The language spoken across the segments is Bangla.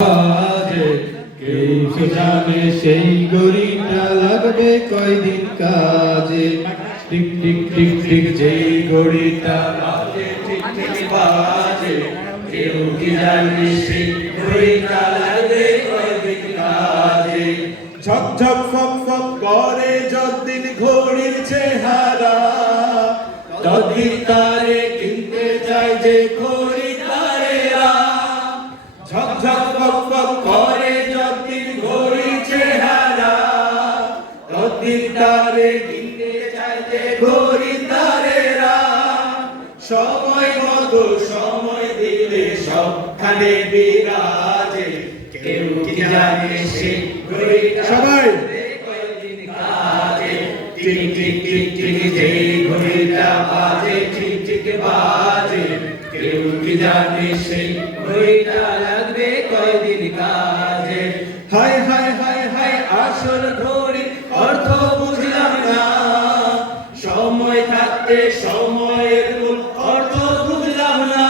কেউ জানে সেই ঘড়িটা লাগবে কয়দিন কাজে। টিক টিক টিক টিক যেই ঘড়িটা বাজে ঠিক ঠিক বাজে, কেউ কি জানে সেই ঘড়িটা লাগবে কয়দিন কাজে। ঝক ঝক ফক ফক করে যতদিন ঘড়ির চেহারা, ততদিন তারে কিনতে চায় যে খরিদ্দারেরা। ঝক ঝক ফক ফক করে যতদিন ঘড়ির চেহারা, ততদিন তারে কিনতে চায় যে খরিদ্দারেরা। সময় মতো সময় দিলে সবখানে বিরাজে, কেউ কি জানে সেই ঘড়িটা সবাই কয়দিন কাজে। টিক টিক টিক টিক যেই ঘড়িটা বাজে ঠিক ঠিক বাজে, কেউ কি জানে সেই ঘড়িটা লাগবে কয়দিন কাজে। হায় হায় হায় হায় আসল ঘড়ি অর্থ বুঝলাম না, সময় থাকতে সময়ের মূল অর্থ বুঝলাম না।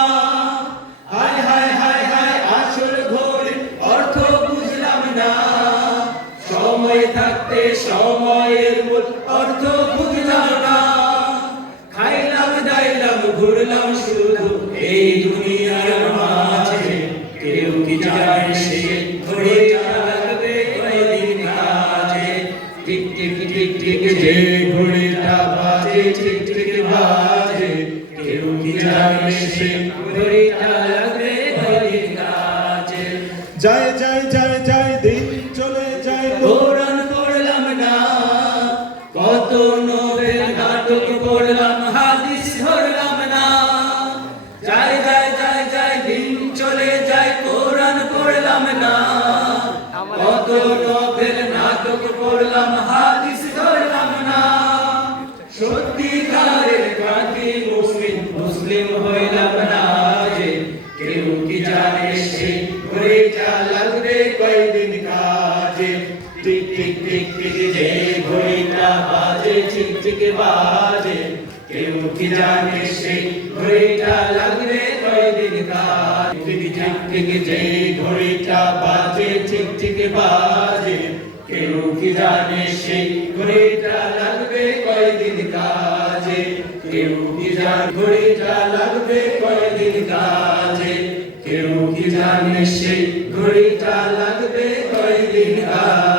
হায় হায় হায় হায় আসল ঘড়ি অর্থ বুঝলাম না, সময় থাকতে সময়ের মূল অর্থ বুঝলাম না। খাইলাম দাইলাম ঘুরলাম শুধু এই দুনিয়ার মাঝে, কেউ কি জানে সেই ঘড়িটা লাগবে কয়দিন কাজে। টিক টিক টিক টিক যে ঘড়িটা বাজে ঠিক ঠিক বাজে, কেউ কি জানে সেই ঘড়িটা লাগবে কয়দিন কাজে। যায় যায় যায় যায় দিন চলে যায়, কোরআন পড়লাম না, কত নোবেল নাটক পড়লাম হাদিস ধরলাম না। যায় যায় যায় যায় দিন চলে যায়, কোরআন পড়লাম না, কত নোবেল নাটক পড়লাম হাদিস ধরলাম না। সত্যিকারের খাঁটি মুসলিম মুসলিম হইলাম না যে, কেউ কি জানে সেই ঘড়িটা লাগবে কয়দিন কাজে। টিক টিক টিক টিক যে ঘড়িটা বাজে ঠিক ঠিক বাজে, কেউ কি জানে সেই ঘড়িটা লাগবে কয়দিন কাজে। টিক টিক টিক যে ঘড়িটা বাজে ঠিক ঠিক বাজে, কেউ কি জানে সেই ঘড়িটা লাগবে কয়দিন কাজে। কেউ কি জানে ঘড়িটা লাগবে কয়দিন কাজে, কেউ কি জানে সেই ঘড়িটা লাগবে কয়দিন কাজে।